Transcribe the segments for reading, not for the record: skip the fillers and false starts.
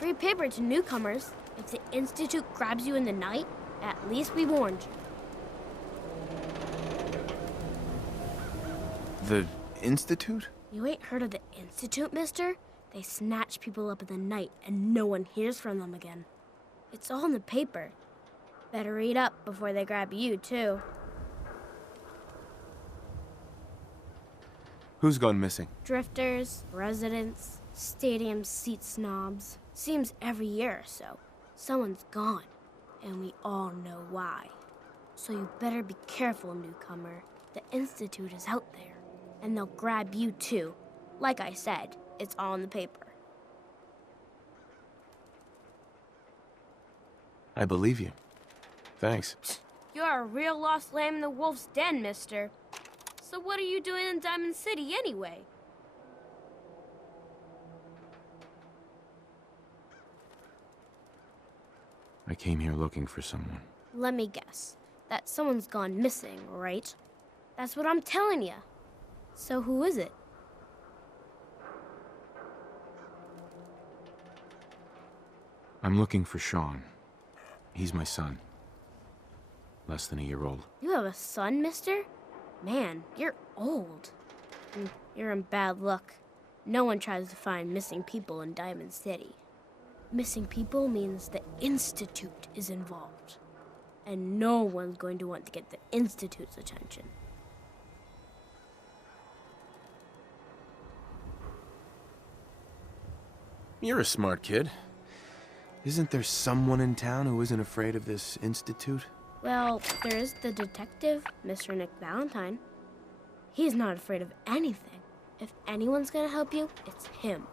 Free paper to newcomers. If the Institute grabs you in the night, at least we warned you. The Institute? You ain't heard of the Institute, mister? They snatch people up in the night and no one hears from them again. It's all in the paper. Better read up before they grab you, too. Who's gone missing? Drifters, residents, stadium seat snobs. Seems every year or so, someone's gone, and we all know why. So you better be careful, newcomer. The Institute is out there, and they'll grab you too. Like I said, it's all in the paper. I believe you. Thanks. You're a real lost lamb in the wolf's den, mister. So what are you doing in Diamond City anyway? I came here looking for someone. Let me guess. That someone's gone missing, right? That's what I'm telling you. So who is it? I'm looking for Sean. He's my son. Less than a year old. You have a son, mister? Man, you're old. You're in bad luck. No one tries to find missing people in Diamond City. Missing people means the Institute is involved. And no one's going to want to get the Institute's attention. You're a smart kid. Isn't there someone in town who isn't afraid of this Institute? Well, there is the detective, Mr. Nick Valentine. He's not afraid of anything. If anyone's gonna help you, it's him.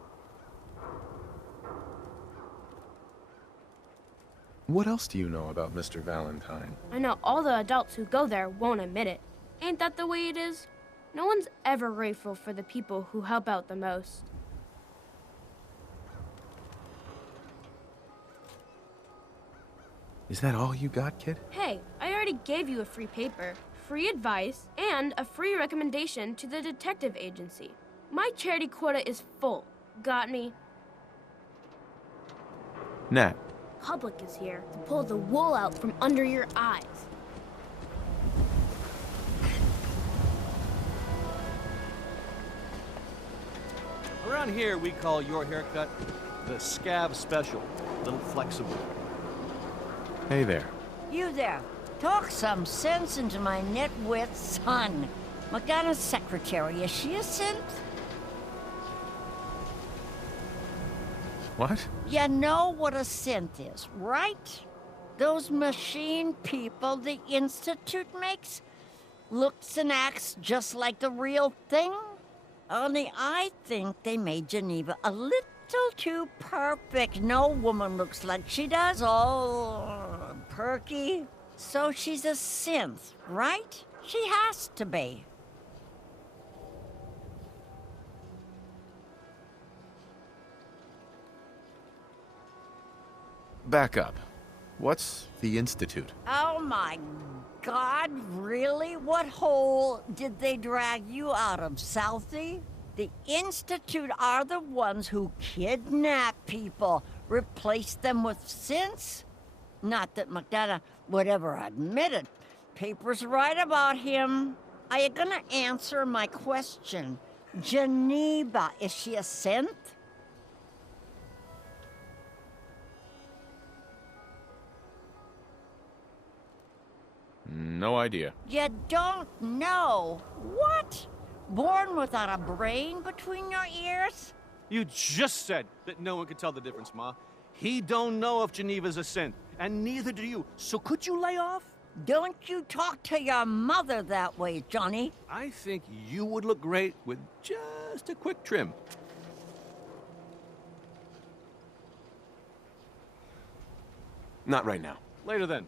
What else do you know about Mr. Valentine? I know all the adults who go there won't admit it. Ain't that the way it is? No one's ever grateful for the people who help out the most. Is that all you got, kid? Hey, I already gave you a free paper, free advice, and a free recommendation to the detective agency. My charity quota is full. Got me? Nat. Public is here to pull the wool out from under your eyes. Around here, we call your haircut the Scav Special. A little flexible. Hey there. You there. Talk some sense into my nitwit son. McDonough's secretary, is she a synth? What? You know what a synth is, right? Those machine people the Institute makes? Looks and acts just like the real thing? Only I think they made Geneva a little too perfect. No woman looks like she does, all perky. So she's a synth, right? She has to be. Back up. What's the Institute? Oh my God, really? What hole did they drag you out of, Southie? The Institute are the ones who kidnap people, replace them with synths? Not that McDonough would ever admit it. Papers write about him. Are you gonna answer my question? Geneva, is she a synth? No idea. You don't know. What? Born without a brain between your ears? You just said that no one could tell the difference, Ma. He don't know if Geneva's a synth, and neither do you. So could you lay off? Don't you talk to your mother that way, Johnny. I think you would look great with just a quick trim. Not right now. Later then.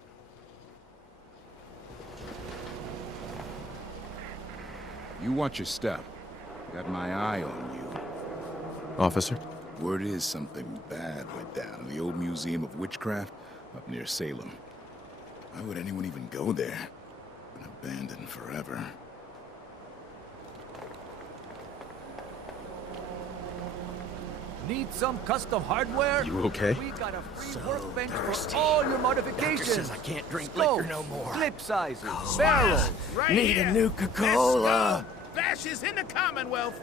You watch your step. Got my eye on you. Officer? Word is something bad went down in the old Museum of Witchcraft up near Salem. Why would anyone even go there? Been abandoned forever. Need some custom hardware? You okay? We got a free workbench for all your modifications. Doctor says I can't drink Scopes, liquor no more. Clip sizes, barrels. Right Need a Nuka-Cola. Bash is in the Commonwealth.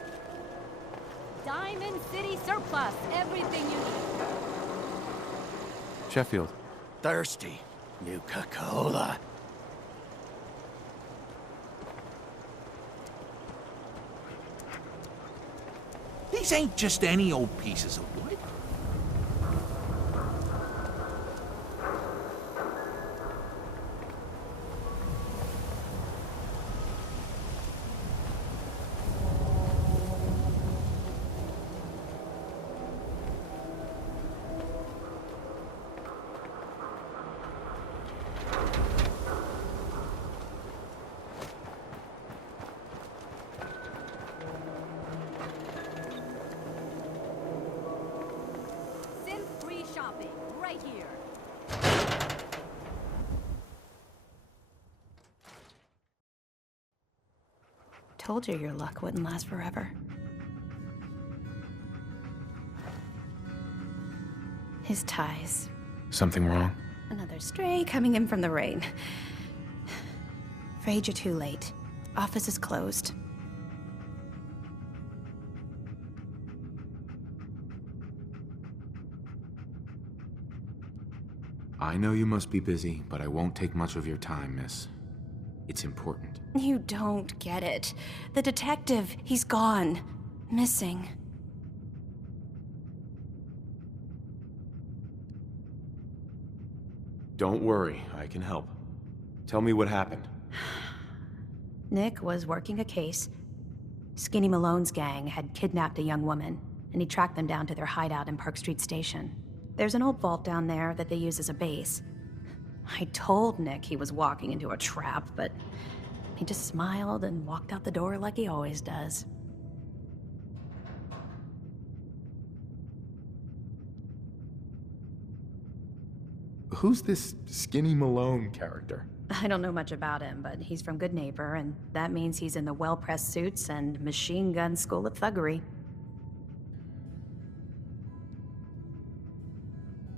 Diamond City Surplus. Everything you need. Sheffield. Thirsty. Nuka-Cola. These ain't just any old pieces of wood. Synth-free shopping. Right here. Told you your luck wouldn't last forever. His ties. Something wrong? Another stray coming in from the rain. Afraid you're too late. Office is closed. I know you must be busy, but I won't take much of your time, miss. It's important. You don't get it. The detective, he's gone. Missing. Don't worry, I can help. Tell me what happened. Nick was working a case. Skinny Malone's gang had kidnapped a young woman, and he tracked them down to their hideout in Park Street Station. There's an old vault down there that they use as a base. I told Nick he was walking into a trap, but he just smiled and walked out the door like he always does. Who's this Skinny Malone character? I don't know much about him, but he's from Good Neighbor, and that means he's in the well-pressed suits and machine gun school of thuggery.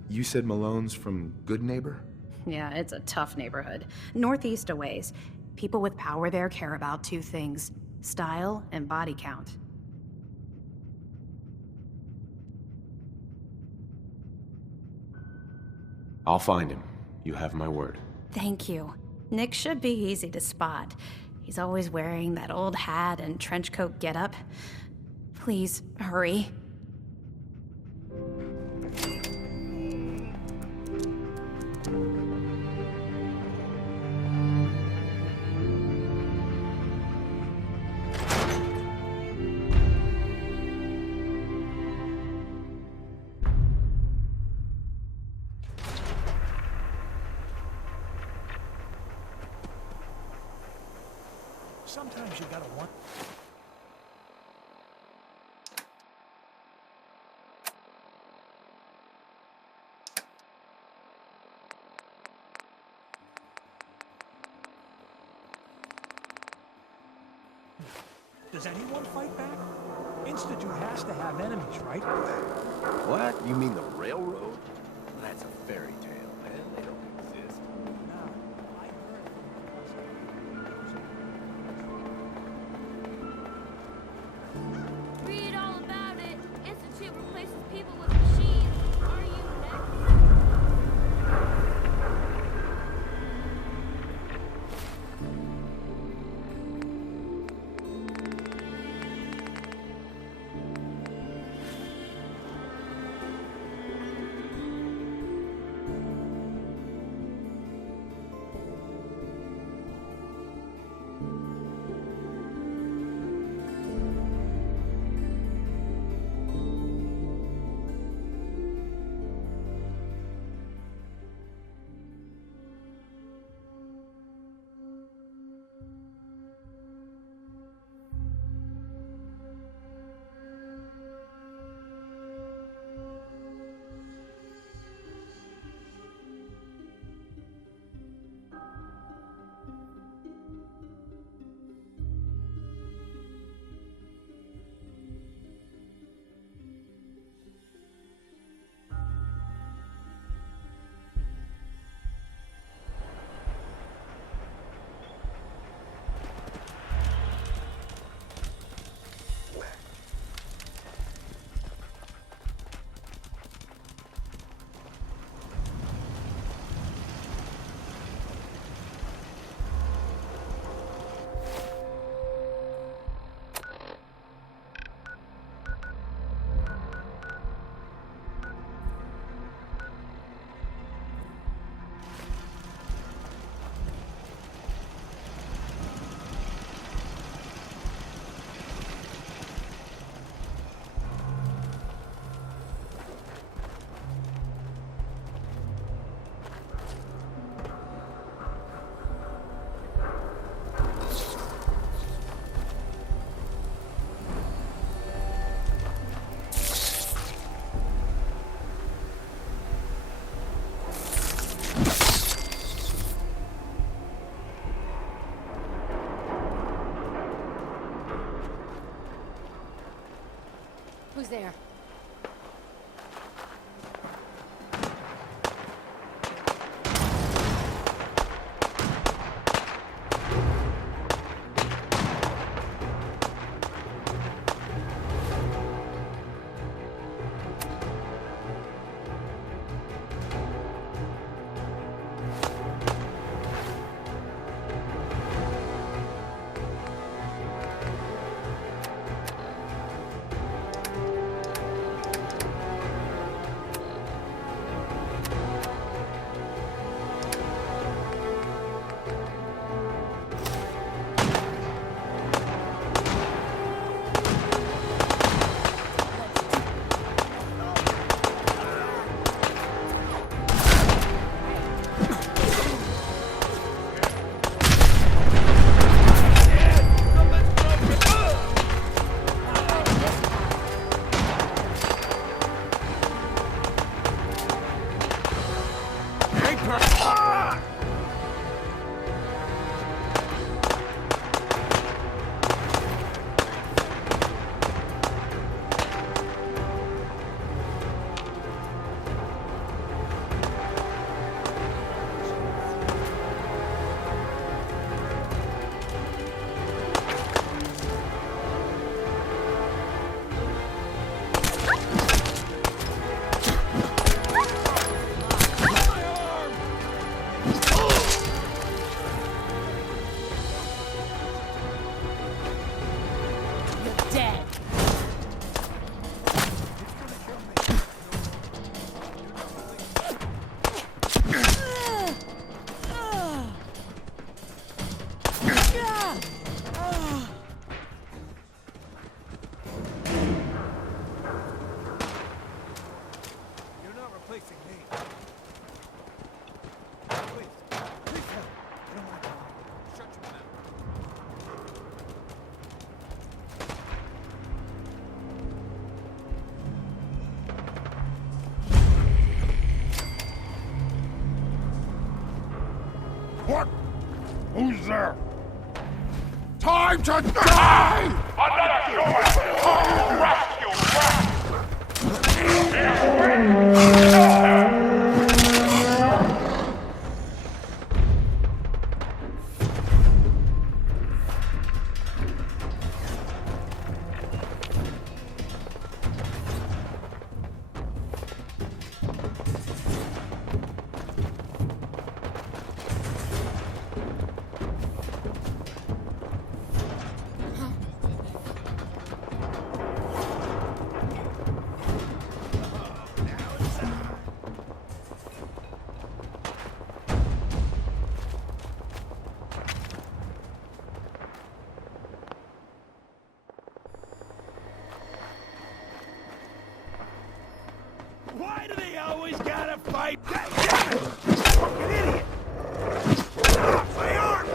You said Malone's from Good Neighbor? Yeah, it's a tough neighborhood. Northeast a ways. People with power there care about two things: style and body count. I'll find him. You have my word. Thank you. Nick should be easy to spot. He's always wearing that old hat and trench coat getup. Please, hurry. Sometimes you gotta want... Does anyone fight back? Institute has to have enemies, right? What? You mean the railroad? That's a fairy tale, man. They don't exist. Now, I heard from Read all about it. Institute replaces people with machines. Are you next? Who's there? What? Who's there? Time to die! Another human! Rescue! Why do they always gotta fight? Fucking idiot! My arm!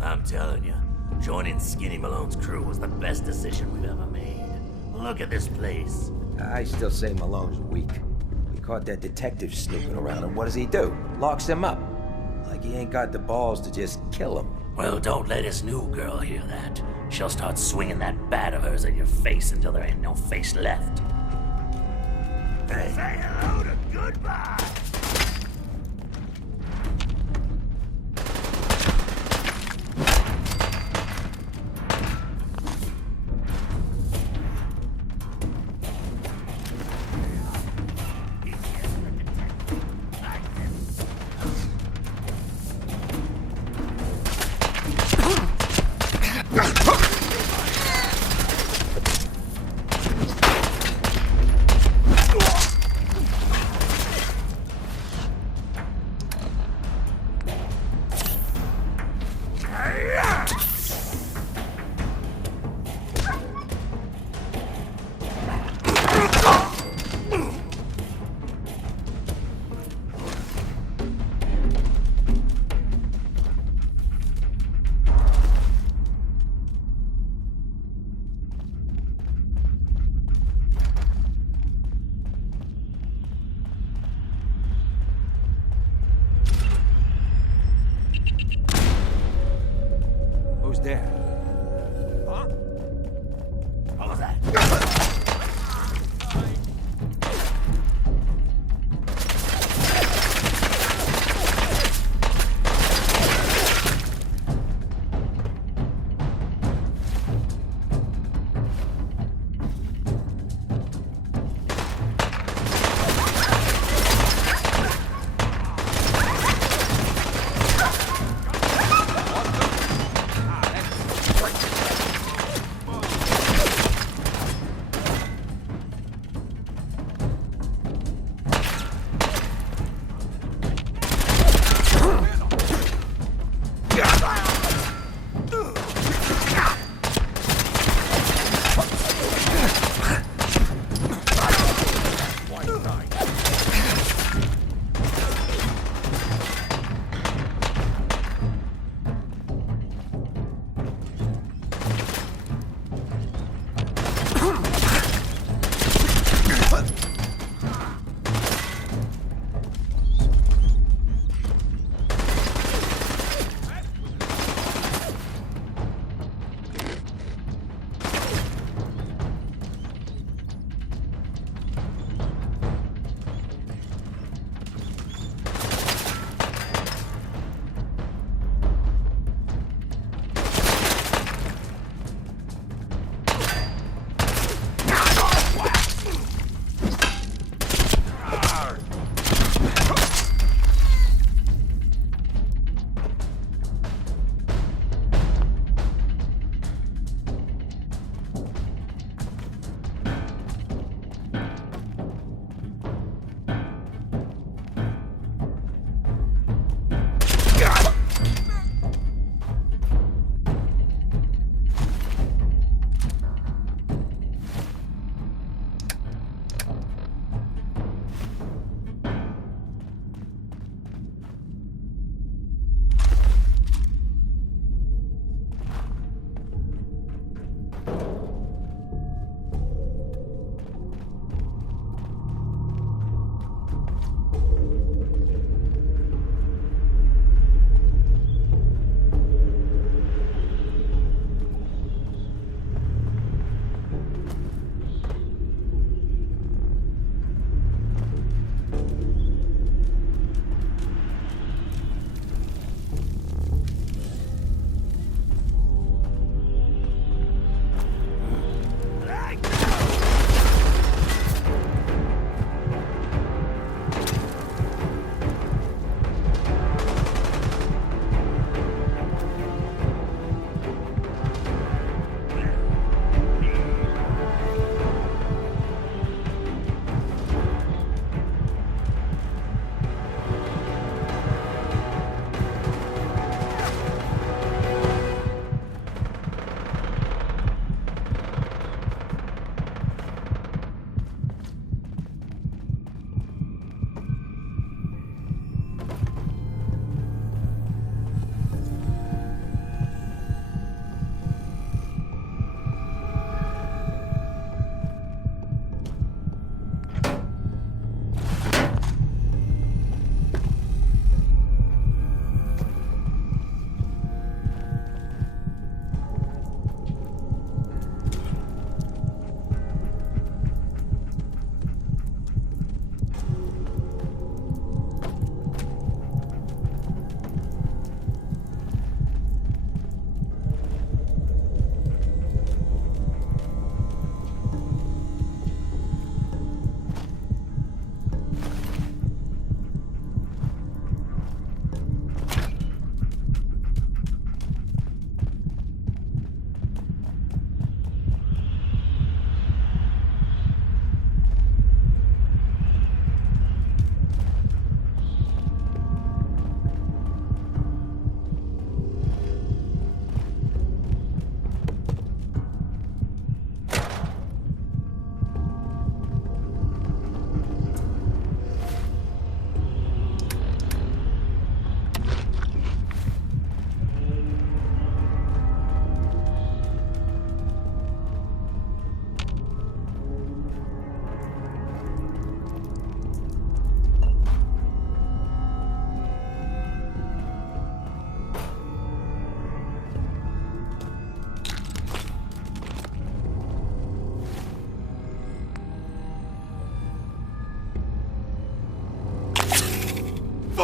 I'm telling you, joining Skinny Malone's crew was the best decision we've ever made. Look at this place. I still say Malone's weak. We caught that detective snooping around, and what does he do? Locks him up. Like he ain't got the balls to just kill him. Well, don't let this new girl hear that. She'll start swinging that bat of hers at your face until there ain't no face left. Hey. Say hello to goodbye!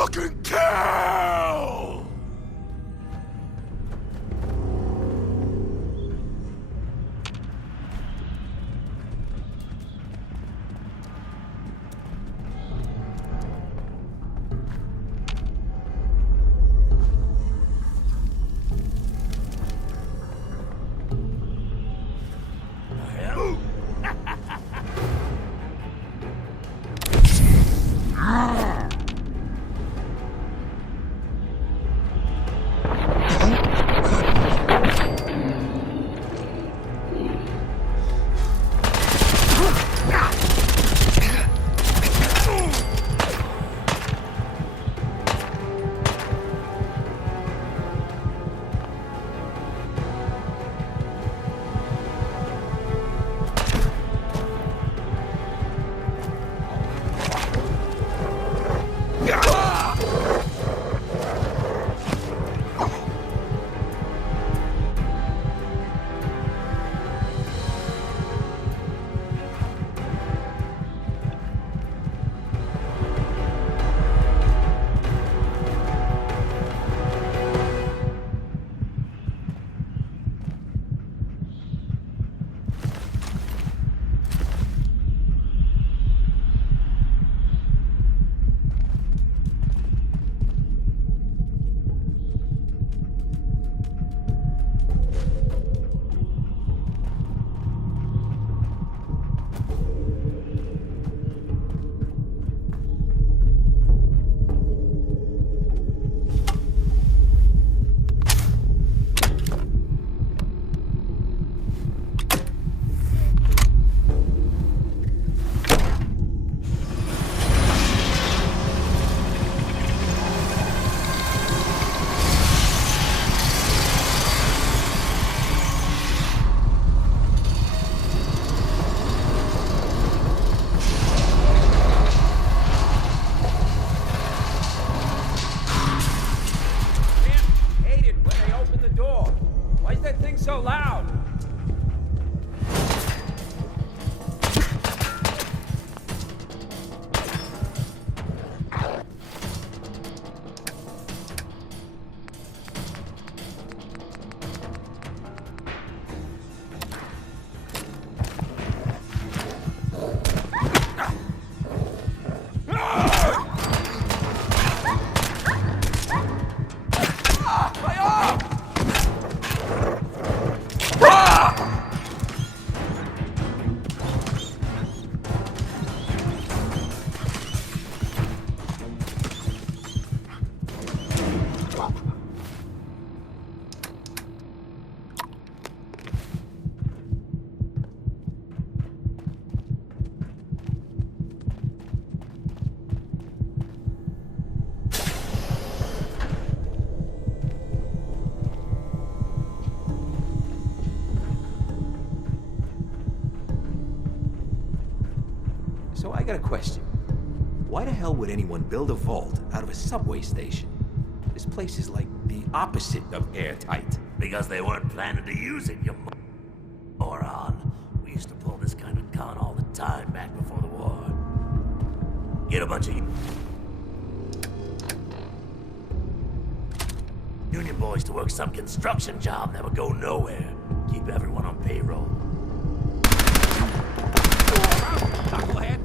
fucking kill! So loud! So I got a question. Why the hell would anyone build a vault out of a subway station? This place is like the opposite of airtight. Because they weren't planning to use it, you moron. We used to pull this kind of con all the time back before the war. Get a bunch of union boys to work some construction job that would go nowhere. Keep everyone on payroll. Knucklehead!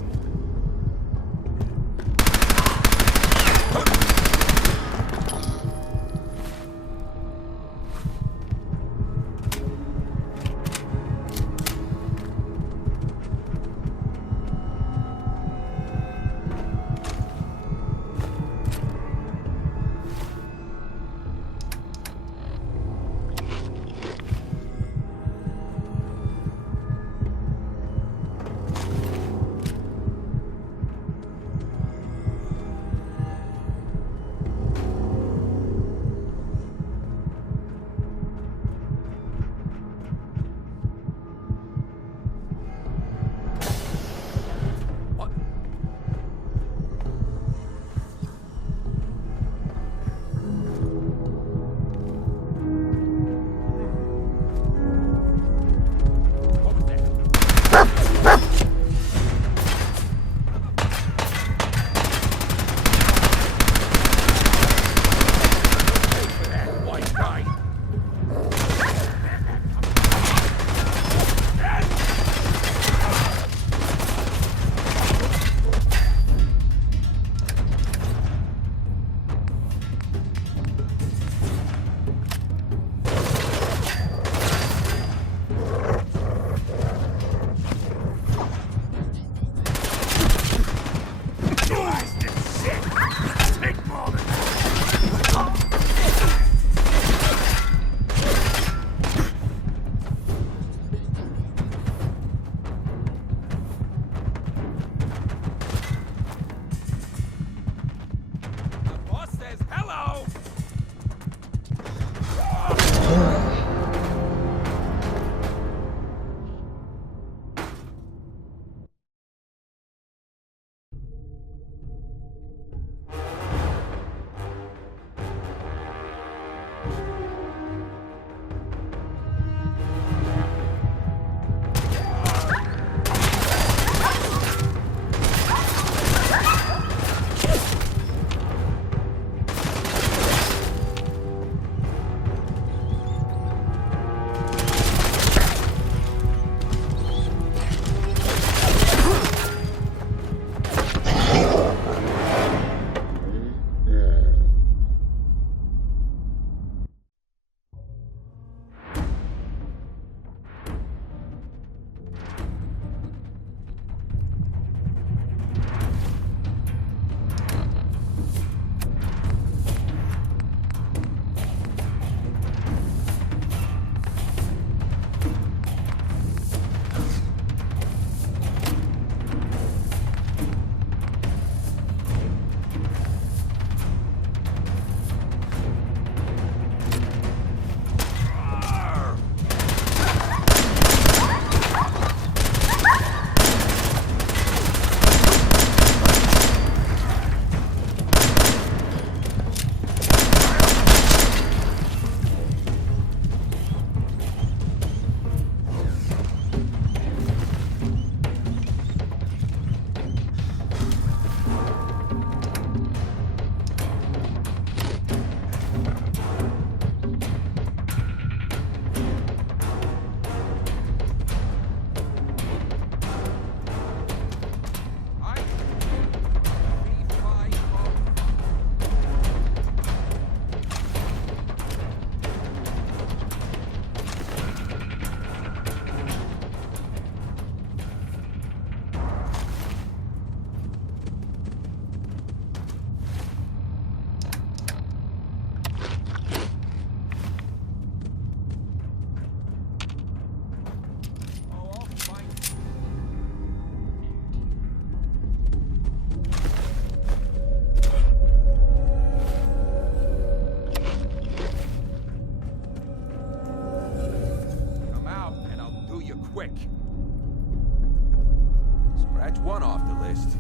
Scratch one off the list.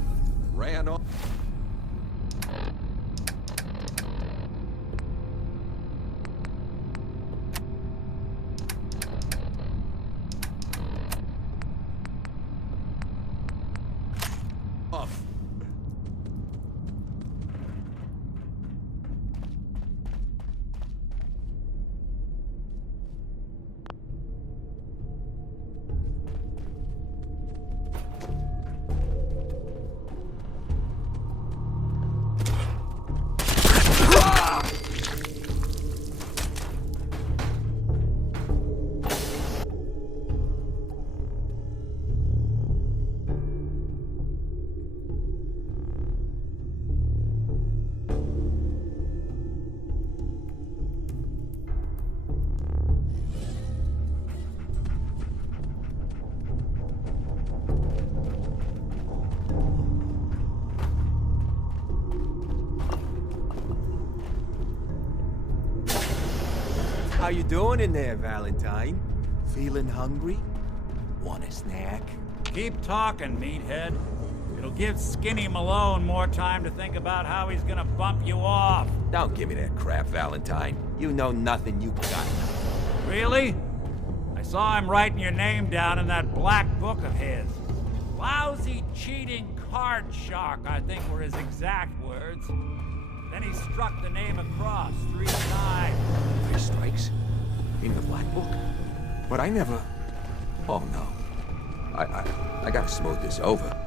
Ran off. How you doing in there, Valentine? Feeling hungry? Want a snack? Keep talking, meathead. It'll give Skinny Malone more time to think about how he's gonna bump you off. Don't give me that crap, Valentine. You know nothing, you got nothing. Really? I saw him writing your name down in that black book of his. Lousy, cheating card shark, I think were his exact words. Then he struck the name across 3 times. 3 strikes? In the black book? But I never... Oh, no. I gotta smooth this over.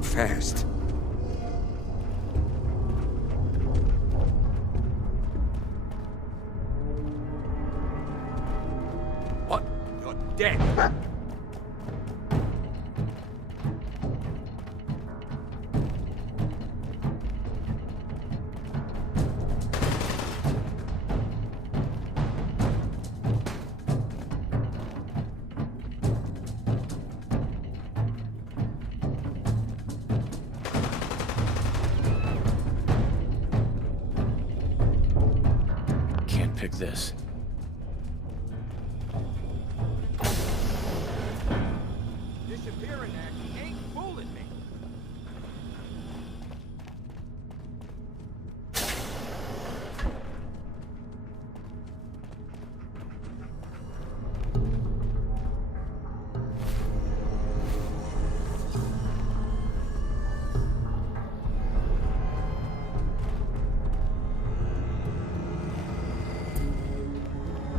Fast. What? You're dead. Pick this. Disappearing act ain't fooling me.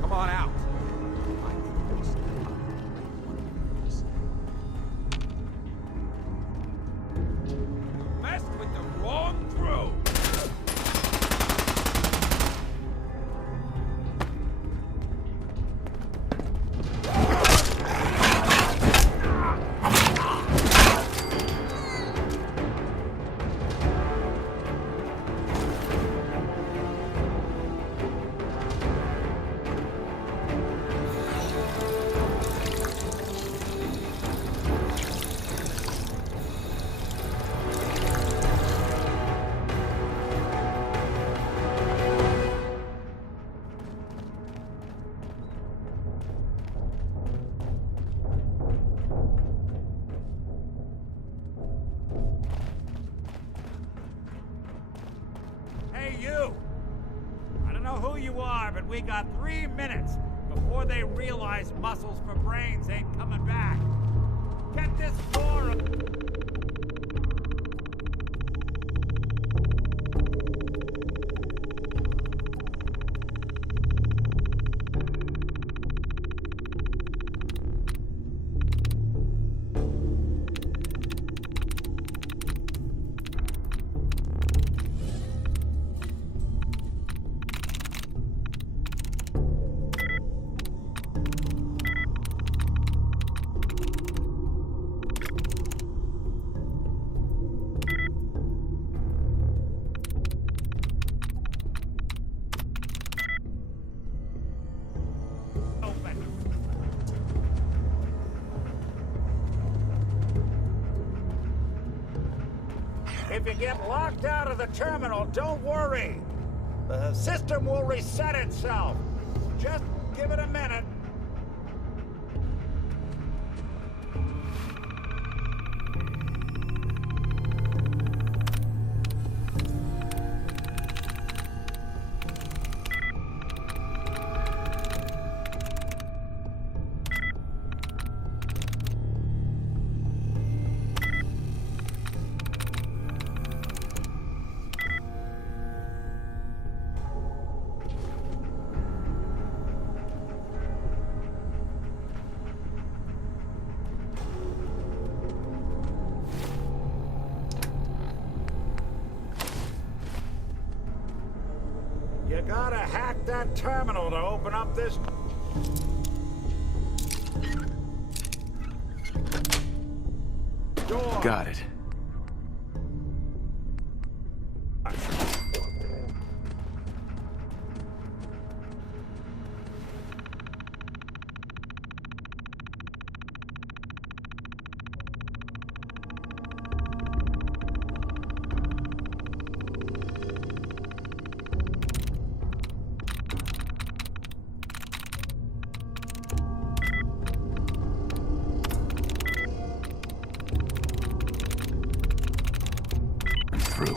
Come on out. Messed with the wrong crew. You! I don't know who you are, but we got 3 minutes before they realize muscles for brains ain't coming back. you get locked out of the terminal, don't worry. The system will reset itself. Just give it a minute. You gotta hack that terminal to open up this... door. Got it. Through.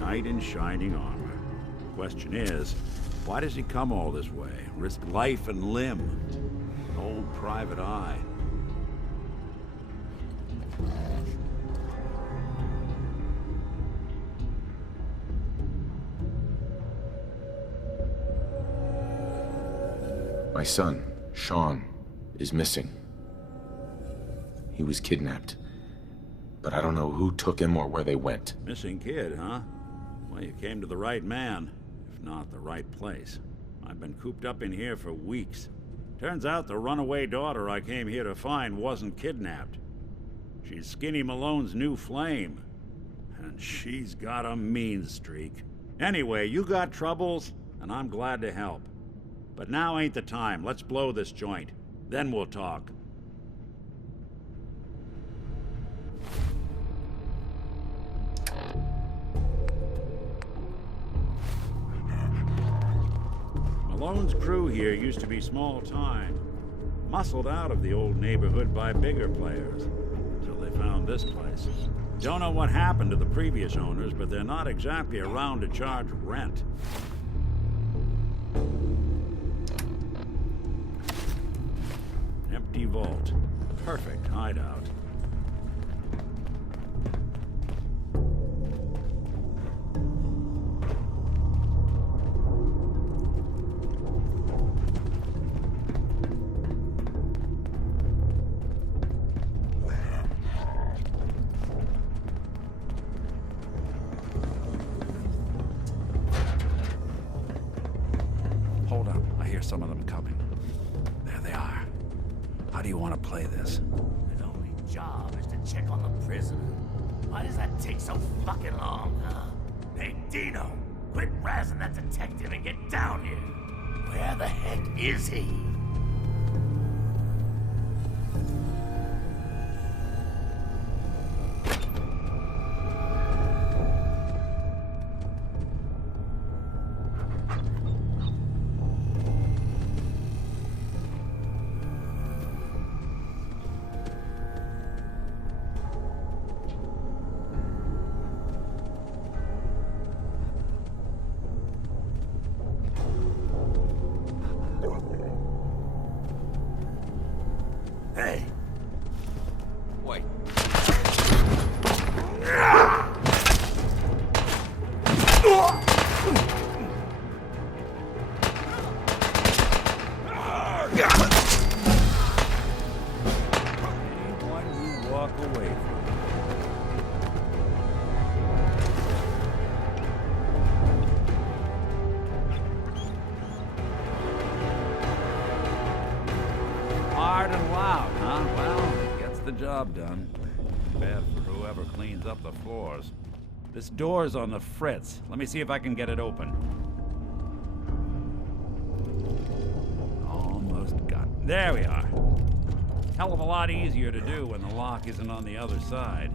Knight in shining armor. Question is, why does he come all this way? Risk life and limb? An old private eye. My son, Sean, is missing. He was kidnapped. But I don't know who took him or where they went. Missing kid, huh? Well, you came to the right man, if not the right place. I've been cooped up in here for weeks. Turns out the runaway daughter I came here to find wasn't kidnapped. She's Skinny Malone's new flame. And she's got a mean streak. Anyway, you got troubles, and I'm glad to help. But now ain't the time. Let's blow this joint. Then we'll talk. Malone's crew here used to be small time. Muscled out of the old neighborhood by bigger players. Until they found this place. Don't know what happened to the previous owners, but they're not exactly around to charge rent. Empty vault. Perfect hideout. Hold up, I hear some of them coming. There they are. How do you want to play this? His only job is to check on the prisoner. Why does that take so fucking long, huh? Hey, Dino, quit razzing that detective and get down here. Where the heck is he? Hey. Wait. Anyone you walk away from. Hard and loud, huh? Well, gets the job done. Bad for whoever cleans up the floors. This door's on the fritz. Let me see if I can get it open. Almost got it. There we are. Hell of a lot easier to do when the lock isn't on the other side.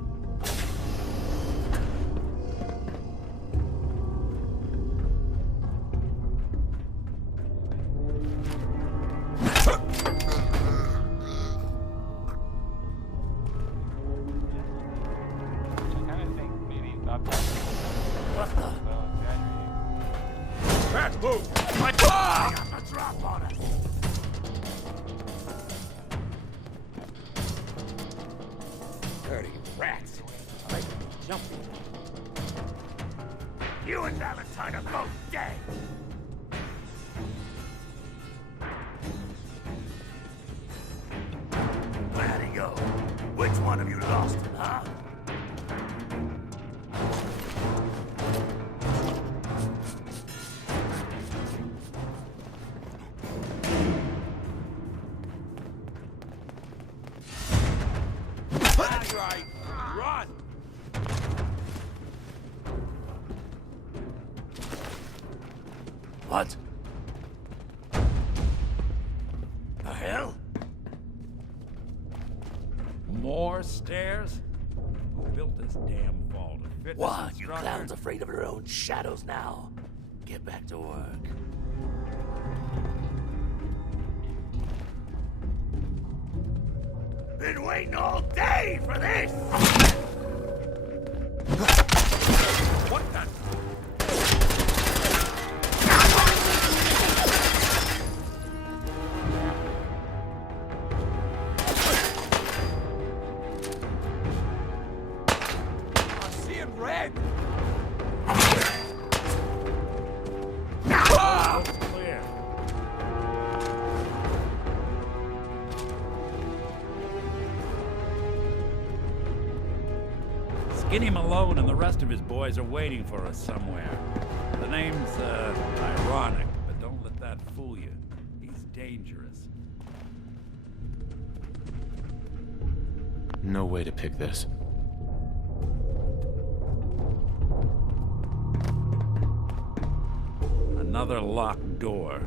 What the? Fast move! My car! Got the drop on us. Dirty rats. I like them jumping. You and Valentine are both dead. Where'd he go? Which one of you lost him, huh? That's right! Run! What? The hell? More stairs? Who built this damn vault? A fitness What? You instructor? clowns afraid of your own shadows now. Get back to work. Been waiting all day for this! What the? I'm seeing red. Clear. Skinny Malone and the rest of his boys are waiting for us somewhere. The name's, ironic, but don't let that fool you. He's dangerous. No way to pick this. Another locked door.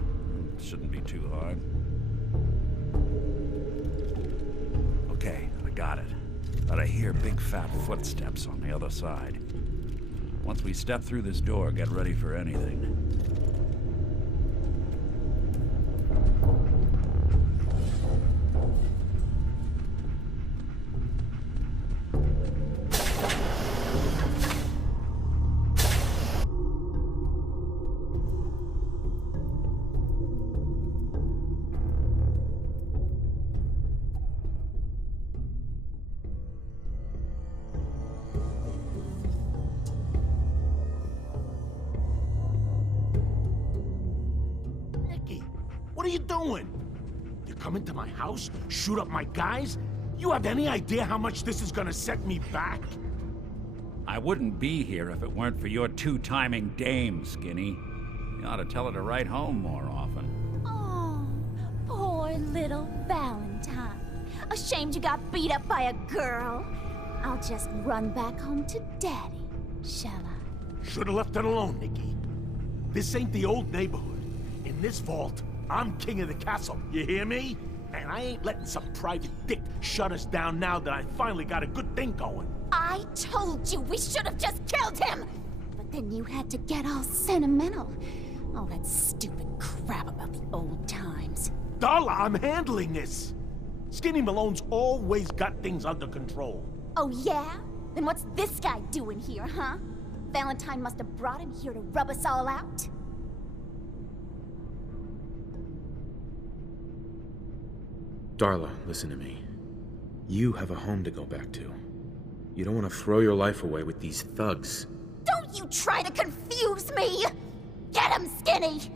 Shouldn't be too hard. Okay, I got it. But I hear big fat footsteps on the other side. Once we step through this door, get ready for anything. What are you doing? You come into my house, shoot up my guys? You have any idea how much this is gonna set me back? I wouldn't be here if it weren't for your two-timing dame, Skinny. You ought to tell her to write home more often. Oh, poor little Valentine. Ashamed you got beat up by a girl. I'll just run back home to Daddy, shall I? Should've left it alone, Nikki. This ain't the old neighborhood. In this vault, I'm king of the castle, you hear me? And I ain't letting some private dick shut us down now that I finally got a good thing going. I told you we should have just killed him! But then you had to get all sentimental. All that stupid crap about the old times. Darla, I'm handling this. Skinny Malone's always got things under control. Oh yeah? Then what's this guy doing here, huh? Valentine must have brought him here to rub us all out? Darla, listen to me. You have a home to go back to. You don't want to throw your life away with these thugs. Don't you try to confuse me! Get him, Skinny!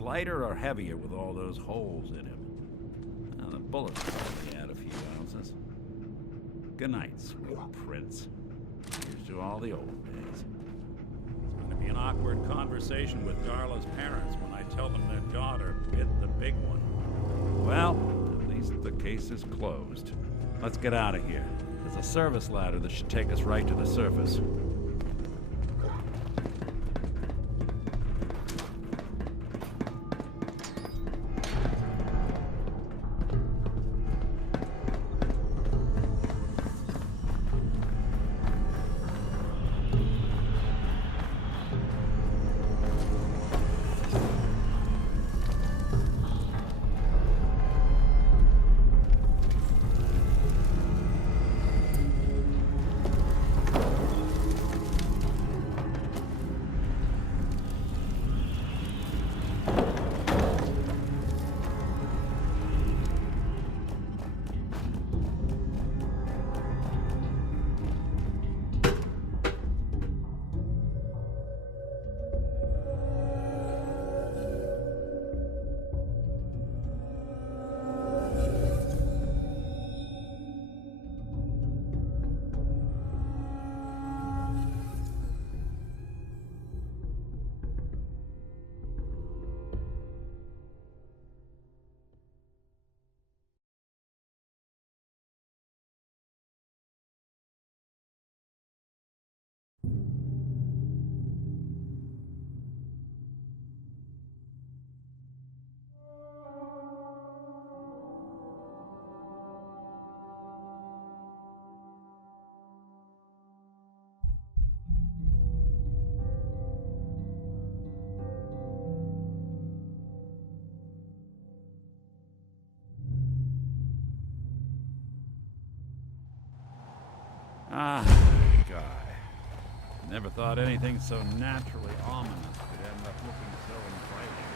Lighter or heavier with all those holes in him? Now, the bullets probably add a few ounces. Good night, sweet prince. Here's to all the old days. It's going to be an awkward conversation with Darla's parents when I tell them their daughter bit the big one. Well, at least the case is closed. Let's get out of here. There's a service ladder that should take us right to the surface. Ah, guy. Never thought anything so naturally ominous could end up looking so inviting.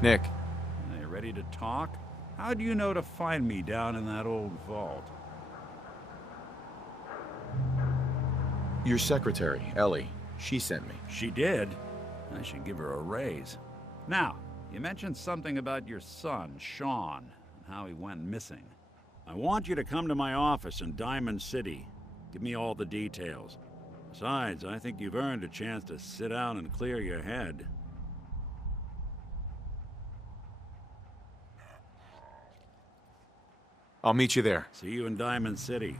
Nick. Are you ready to talk? How do you know to find me down in that old vault? Your secretary, Ellie. She sent me. She did? I should give her a raise. Now, you mentioned something about your son, Sean, and how he went missing. I want you to come to my office in Diamond City. Give me all the details. Besides, I think you've earned a chance to sit down and clear your head. I'll meet you there. See you in Diamond City.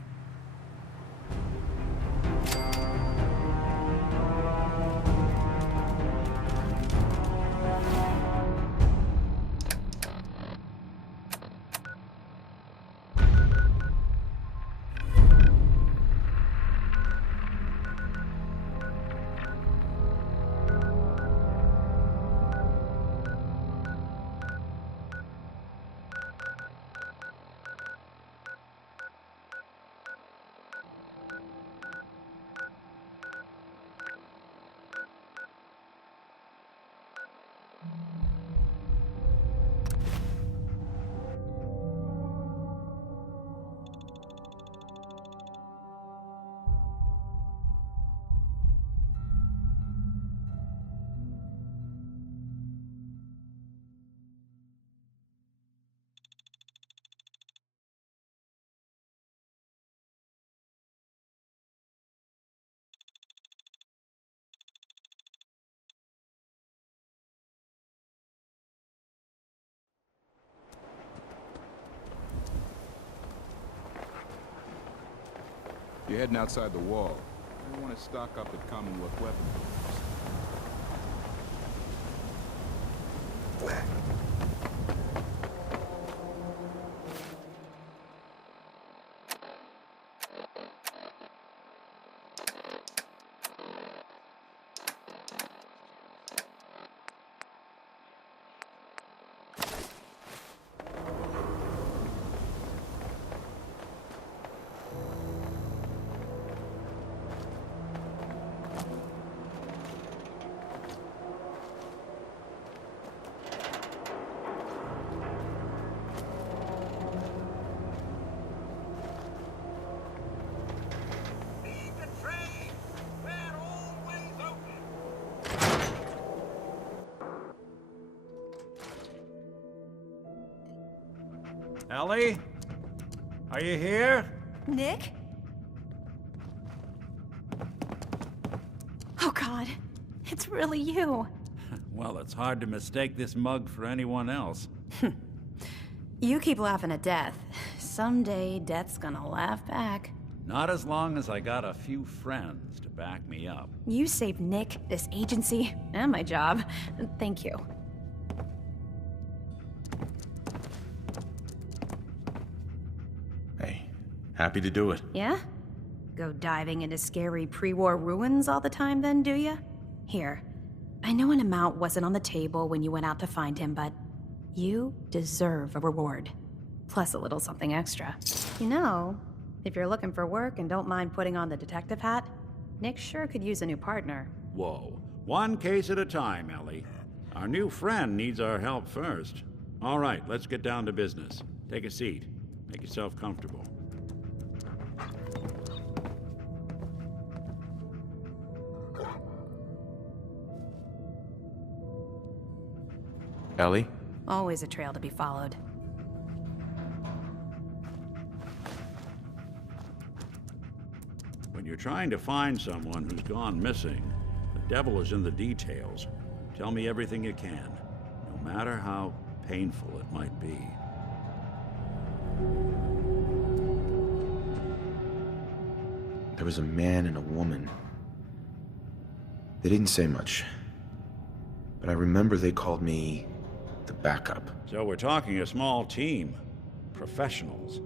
You're heading outside the wall. I want to stock up at Commonwealth weapons. Ellie? Are you here? Nick? Oh God, it's really you. Well, it's hard to mistake this mug for anyone else. You keep laughing at death. Someday, death's gonna laugh back. Not as long as I got a few friends to back me up. You saved Nick, this agency, and my job. Thank you. Hey, happy to do it. Yeah? Go diving into scary pre-war ruins all the time then, do ya? Here, I know an amount wasn't on the table when you went out to find him, but you deserve a reward. Plus a little something extra. You know, if you're looking for work and don't mind putting on the detective hat, Nick sure could use a new partner. Whoa. One case at a time, Ellie. Our new friend needs our help first. All right, let's get down to business. Take a seat. Make yourself comfortable. Ellie? Always a trail to be followed. When you're trying to find someone who's gone missing, the devil is in the details. Tell me everything you can, no matter how painful it might be. There was a man and a woman. They didn't say much, but I remember they called me the backup. So we're talking a small team. Professionals.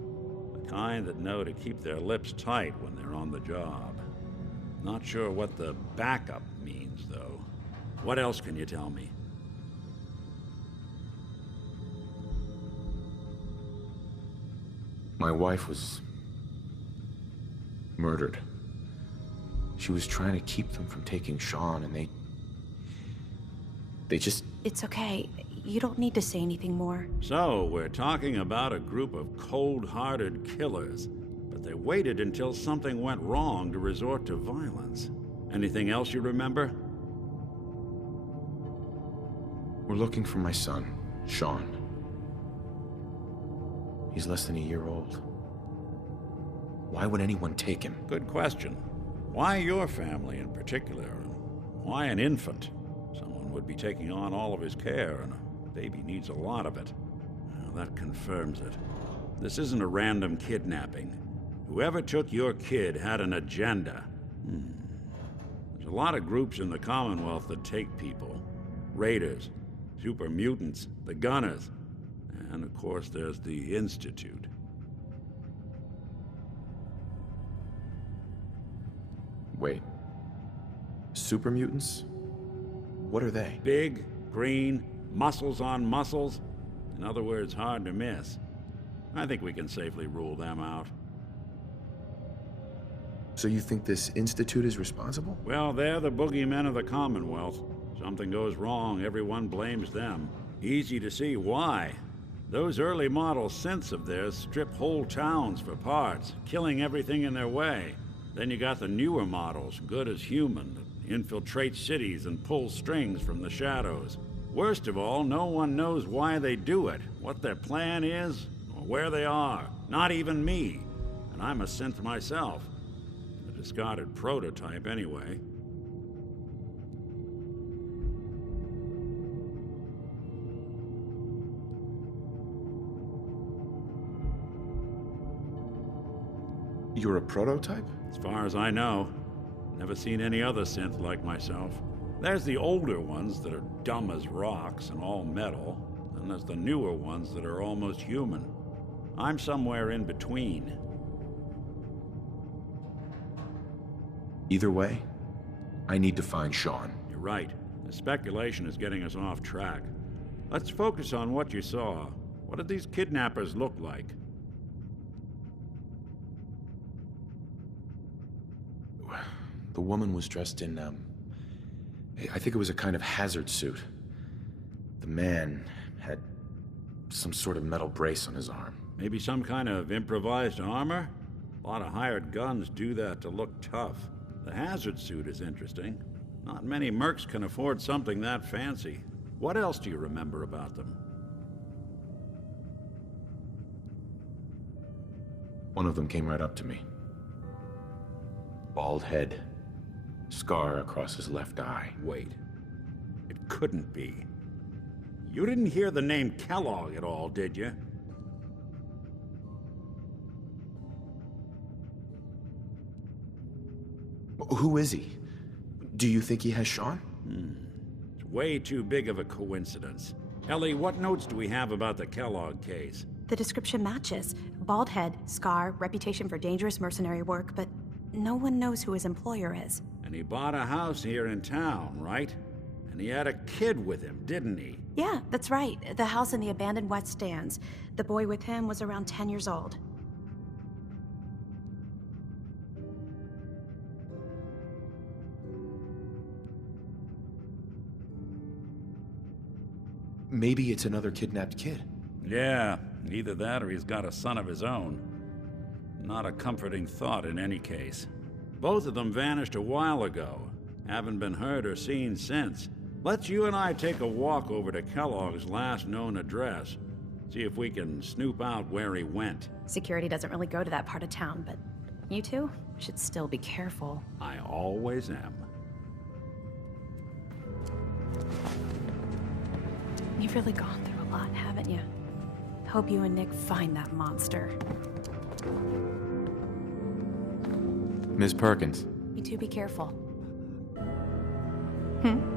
The kind that know to keep their lips tight when they're on the job. Not sure what the backup means, though. What else can you tell me? My wife was murdered. She was trying to keep them from taking Sean, and they just... It's okay. You don't need to say anything more. So, we're talking about a group of cold-hearted killers, but they waited until something went wrong to resort to violence. Anything else you remember? We're looking for my son, Sean. He's less than a year old. Why would anyone take him? Good question. Why your family in particular? Why an infant? Someone would be taking on all of his care, and a baby needs a lot of it. Well, that confirms it. This isn't a random kidnapping. Whoever took your kid had an agenda. There's a lot of groups in the Commonwealth that take people. Raiders, super mutants, the Gunners, and of course there's the Institute. Wait. Super mutants? What are they? Big, green, muscles on muscles. In other words, hard to miss. I think we can safely rule them out. So you think this Institute is responsible? Well, they're the boogeymen of the Commonwealth. Something goes wrong, everyone blames them. Easy to see why. Those early model synths of theirs strip whole towns for parts, killing everything in their way. Then you got the newer models, good as human, that infiltrate cities and pull strings from the shadows. Worst of all, no one knows why they do it, what their plan is, or where they are. Not even me. And I'm a synth myself. A discarded prototype, anyway. You're a prototype? As far as I know. Never seen any other synth like myself. There's the older ones that are dumb as rocks and all metal. Then there's the newer ones that are almost human. I'm somewhere in between. Either way, I need to find Sean. You're right. The speculation is getting us off track. Let's focus on what you saw. What did these kidnappers look like? The woman was dressed in, I think it was a kind of hazard suit. The man had some sort of metal brace on his arm. Maybe some kind of improvised armor? A lot of hired guns do that to look tough. The hazard suit is interesting. Not many mercs can afford something that fancy. What else do you remember about them? One of them came right up to me. Bald head. Scar across his left eye. Wait. It couldn't be. You didn't hear the name Kellogg at all, did you? Who is he? Do you think he has Sean? It's way too big of a coincidence. Ellie, what notes do we have about the Kellogg case? The description matches. Bald head, scar, reputation for dangerous mercenary work, but no one knows who his employer is. And he bought a house here in town, right? And he had a kid with him, didn't he? Yeah, that's right. The house in the abandoned West Stands. The boy with him was around 10 years old. Maybe it's another kidnapped kid. Yeah, either that or he's got a son of his own. Not a comforting thought in any case. Both of them vanished a while ago. Haven't been heard or seen since. Let's you and I take a walk over to Kellogg's last known address. See if we can snoop out where he went. Security doesn't really go to that part of town, but you two should still be careful. I always am. You've really gone through a lot, haven't you? Hope you and Nick find that monster. Ms. Perkins. You two be careful. Hmm?